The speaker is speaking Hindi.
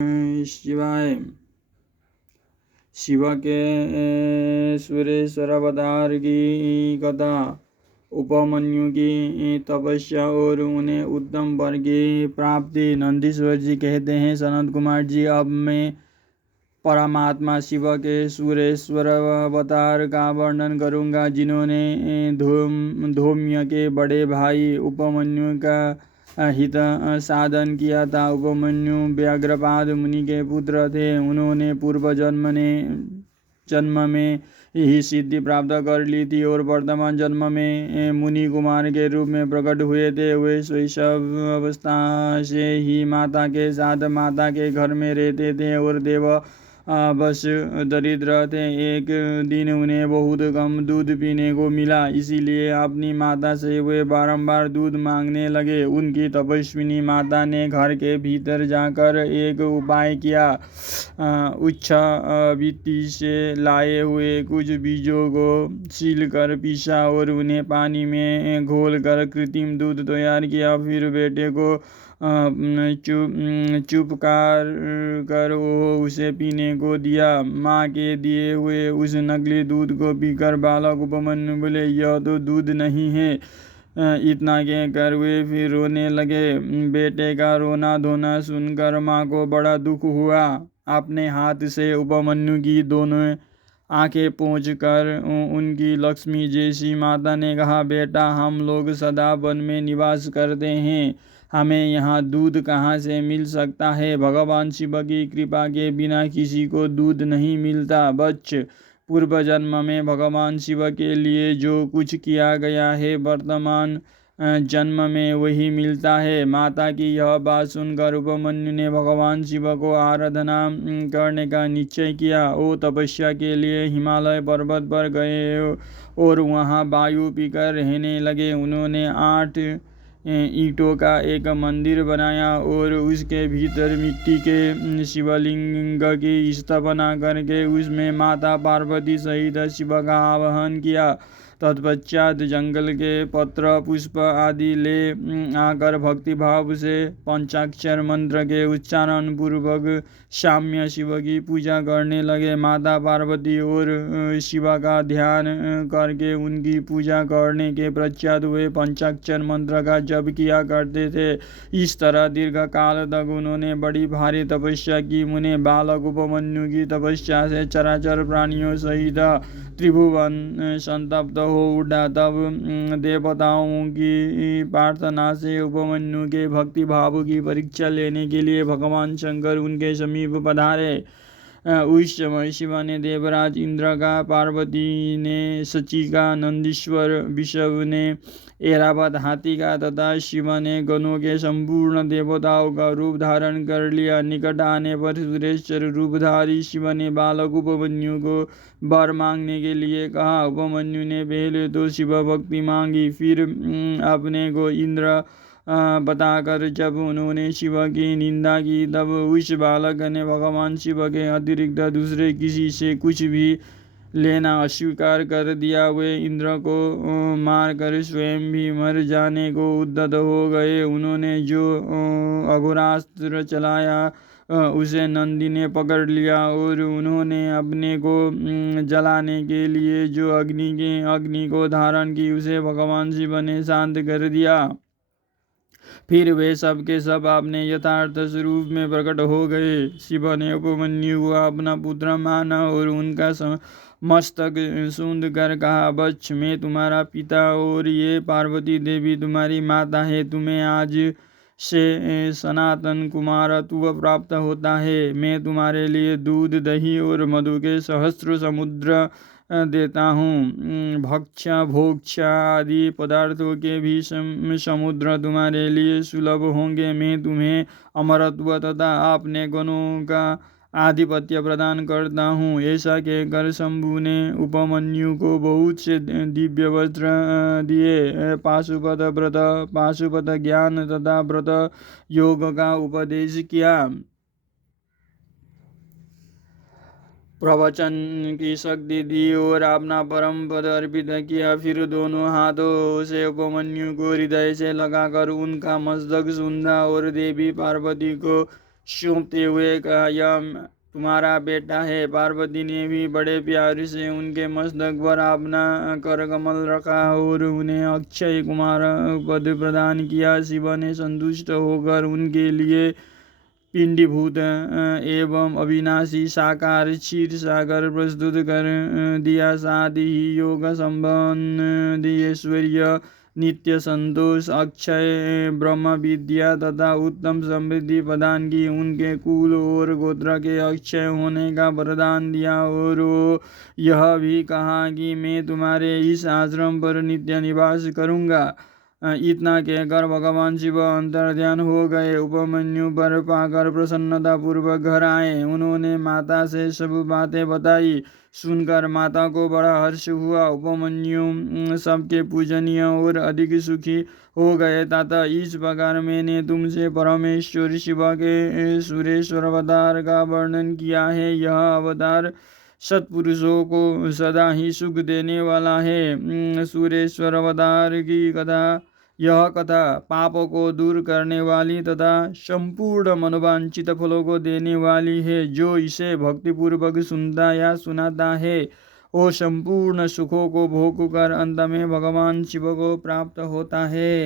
शिवाय। शिव के सुरेश्वर अवतार की कथा, उपमन्यु की तपस्या और उन्हें उत्तम वर की प्राप्ति। नंदीश्वर जी कहते हैं, सनत कुमार जी, अब मैं परमात्मा शिव के सुरेश्वर अवतार का वर्णन करूंगा, जिन्होंने धौम्य के बड़े भाई उपमन्यु का हित साधन किया था। उपमन्यु व्याघ्रपाद मुनि के पुत्र थे। उन्होंने पूर्व जन्म में ही सिद्धि प्राप्त कर ली थी और वर्तमान जन्म में मुनि कुमार के रूप में प्रकट हुए थे। वे शैशव अवस्था से ही माता के साथ माता के घर में रहते थे और देव बस दरिद्र थे। एक दिन उन्हें बहुत कम दूध पीने को मिला, इसीलिए अपनी माता से वे बारंबार दूध मांगने लगे। उनकी तपस्विनी माता ने घर के भीतर जाकर एक उपाय किया। उच्च वित्ती से लाए हुए कुछ बीजों को छीलकर पीसा और उन्हें पानी में घोलकर कृत्रिम दूध तैयार किया। फिर बेटे को चुप कर वो उसे पीने को दिया। माँ के दिए हुए उस नकली दूध को पीकर बालक उपमन्यु बोले, यह तो दूध नहीं है। इतना कहकर वे फिर रोने लगे। बेटे का रोना धोना सुनकर माँ को बड़ा दुख हुआ। अपने हाथ से उपमन्यु की दोनों आंखें पोंछ कर उनकी लक्ष्मी जैसी माता ने कहा, बेटा, हम लोग सदा वन में निवास करते हैं, हमें यहाँ दूध कहाँ से मिल सकता है। भगवान शिव की कृपा के बिना किसी को दूध नहीं मिलता। बच्च, पूर्व जन्म में भगवान शिव के लिए जो कुछ किया गया है, वर्तमान जन्म में वही मिलता है। माता की यह बात सुनकर उपमन्यु ने भगवान शिव को आराधना करने का निश्चय किया। वो तपस्या के लिए हिमालय पर्वत पर गए और वहाँ वायु पीकर रहने लगे। उन्होंने 8 ईंटों का एक मंदिर बनाया और उसके भीतर मिट्टी के शिवलिंग की स्थापना करके उसमें माता पार्वती सहित शिव का आवाहन किया। तत्पश्चात जंगल के पत्र पुष्प आदि ले आकर भक्तिभाव से पंचाक्षर मंत्र के उच्चारण पूर्वक साम्य शिव की पूजा करने लगे। माता पार्वती और शिव का ध्यान करके उनकी पूजा करने के पश्चात वे पंचाक्षर मंत्र का जप किया करते थे। इस तरह दीर्घ काल तक उन्होंने बड़ी भारी तपस्या की। मुने बालक उपमन्यु की तपस्या से चराचर प्राणियों सहित त्रिभुवन संतप्त हो उठा। तब देवताओं की प्रार्थना से उपमन्यु के भक्ति भाव की परीक्षा लेने के लिए भगवान शंकर उनके समीप पधारे। उस समय शिव ने देवराज इंद्र का, पार्वती ने शची का, नंदीश्वर विषव ने ऐरावत हाथी का तथा शिव ने गणों के संपूर्ण देवताओं का रूप धारण कर लिया। निकट आने पर सुरेश्वर रूपधारी शिव ने बालक उपमन्यु को वर मांगने के लिए कहा। उपमन्यु ने पहले तो शिव भक्ति मांगी, फिर अपने को इंद्र बताकर जब उन्होंने शिव की निंदा की, तब उस बालक ने भगवान शिव के अतिरिक्त दूसरे किसी से कुछ भी लेना अस्वीकार कर दिया। वे इंद्र को मारकर स्वयं भी मर जाने को उद्यत हो गए। उन्होंने जो अघोरास्त्र चलाया उसे नंदी ने पकड़ लिया और उन्होंने अपने को जलाने के लिए जो अग्नि को धारण की, उसे भगवान शिव ने शांत कर दिया। फिर वे सब के सब अपने यथार्थ स्वरूप में प्रकट हो गए। शिव ने उपमन्यु को अपना पुत्र माना और उनका मस्तक सूंद कर कहा, बच्च, मैं तुम्हारा पिता और ये पार्वती देवी तुम्हारी माता है। तुम्हें आज से सनातन कुमारत्व प्राप्त होता है। मैं तुम्हारे लिए दूध, दही और मधु के सहस्त्र समुद्र देता हूँ। भक्ष्य भोक्ष्य आदि पदार्थों के भी समुद्र तुम्हारे लिए सुलभ होंगे। मैं तुम्हें अमरत्व तथा अपने गणों का आधिपत्य प्रदान करता हूँ। ऐसा कहकर शंभु ने उपमन्यु को बहुत से दिव्य वस्त्र दिए, पाशुपत व्रत, पाशुपत ज्ञान तथा व्रत योग का उपदेश किया, प्रवचन की शक्ति दी और अपना परम पद अर्पित किया। फिर दोनों हाथों से उपमन्यु को हृदय से लगाकर उनका मस्तक सूंधा और देवी पार्वती को सौंपते हुए कहा, यह तुम्हारा बेटा है। पार्वती ने भी बड़े प्यार से उनके मस्तक पर अपना कर कमल रखा और उन्हें अक्षय कुमार पद प्रदान किया। शिव ने संतुष्ट होकर उनके लिए पिंडीभूत एवं अविनाशी साकार क्षीर सागर प्रस्तुत कर दिया। साथ ही योग संबंधी ऐश्वर्य, नित्य संतोष, अक्षय ब्रह्म विद्या तथा उत्तम समृद्धि प्रदान की। उनके कुल और गोत्र के अक्षय होने का वरदान दिया और वो यह भी कहा कि मैं तुम्हारे इस आश्रम पर नित्य निवास करूँगा। इतना कहकर भगवान शिव अंतर्ध्यान हो गए। उपमन्यु पर पाकर प्रसन्नता पूर्वक घर आए। उन्होंने माता से सब बातें बताई। सुनकर माता को बड़ा हर्ष हुआ। उपमन्यु सबके पूजनीय और अधिक सुखी हो गए। तथा इस प्रकार मैंने तुमसे परमेश्वर शिव के सुरेश्वर अवतार का वर्णन किया है। यह अवतार सत्पुरुषों को सदा ही सुख देने वाला है। सुरेश्वर अवतार की कथा, यह कथा पापों को दूर करने वाली तथा संपूर्ण मनोवांछित फलों को देने वाली है। जो इसे भक्तिपूर्वक सुनता या सुनाता है वो संपूर्ण सुखों को भोग कर अंत में भगवान शिव को प्राप्त होता है।